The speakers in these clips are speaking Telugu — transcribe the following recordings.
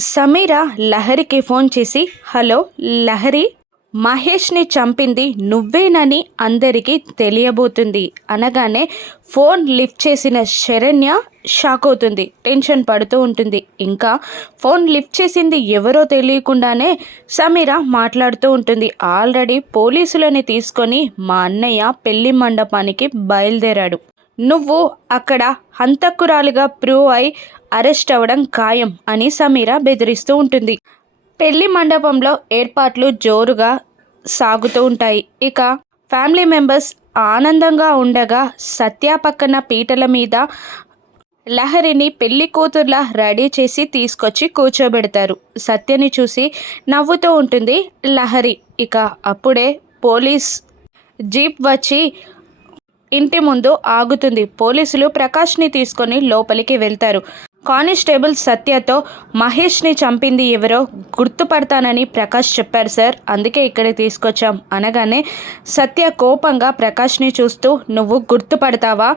సమీర లహరికి ఫోన్ చేసి హలో లహరి మహేష్ని చంపింది నువ్వేనని అందరికీ తెలియబోతుంది. అనగానే ఫోన్ లిఫ్ట్ చేసిన శరణ్య షాక్ అవుతుంది టెన్షన్ పడుతూ ఉంటుంది. ఇంకా ఫోన్ లిఫ్ట్ చేసింది ఎవరో తెలియకుండానే సమీర మాట్లాడుతూ ఉంటుంది. ఆల్రెడీ పోలీసులని తీసుకొని మా అన్నయ్య పెళ్ళి మండపానికి బయలుదేరాడు. నువ్వు అక్కడ హంతకురాలుగా ప్రూవ్ అయి అరెస్ట్ అవ్వడం ఖాయం అని సమీర బెదిరిస్తూ ఉంటుంది. పెళ్ళి మండపంలో ఏర్పాట్లు జోరుగా సాగుతూ ఉంటాయి. ఇక ఫ్యామిలీ మెంబర్స్ ఆనందంగా ఉండగా సత్య పక్కన పీటల మీద లహరిని పెళ్ళి కూతుర్లా రెడీ చేసి తీసుకొచ్చి కూర్చోబెడతారు. సత్యని చూసి నవ్వుతూ ఉంటుంది లహరి. ఇక అప్పుడే పోలీస్ జీప్ వచ్చి ఇంటి ముందు ఆగుతుంది. పోలీసులు ప్రకాష్ని తీసుకొని లోపలికి వెళ్తారు. కానిస్టేబుల్ సత్యతో మహేష్ని చంపింది ఎవరో గుర్తుపడతానని ప్రకాష్ చెప్పారు సార్. అందుకే ఇక్కడ తీసుకొచ్చాం అనగానే సత్య కోపంగా ప్రకాష్ని చూస్తూ నువ్వు గుర్తుపడతావా?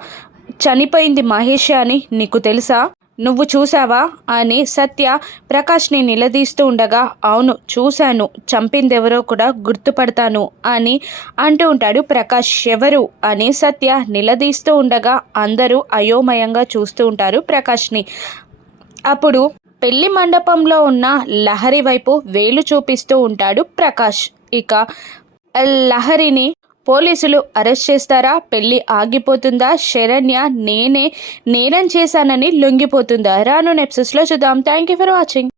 చనిపోయింది మహేష్ అని నీకు తెలుసా? నువ్వు చూసావా అని సత్య ప్రకాష్ని నిలదీస్తూ ఉండగా అవును చూశాను. చంపిందెవరో కూడా గుర్తుపడతాను అని అంటూ ఉంటాడు ప్రకాష్. ఎవరు? అని సత్య నిలదీస్తూ ఉండగా అందరూ అయోమయంగా చూస్తూ ఉంటారు ప్రకాష్ని. అప్పుడు పెళ్ళి మండపంలో ఉన్న లహరి వైపు వేలు చూపిస్తూ ఉంటాడు ప్రకాష్. ఇక లహరిని పోలీసులు అరెస్ట్ చేస్తారా? పెళ్ళి ఆగిపోతుందా? శరణ్య నేనే నేరం చేశానని లొంగిపోతుందా? రాను నెప్సెస్లో చూద్దాం. Thank you for watching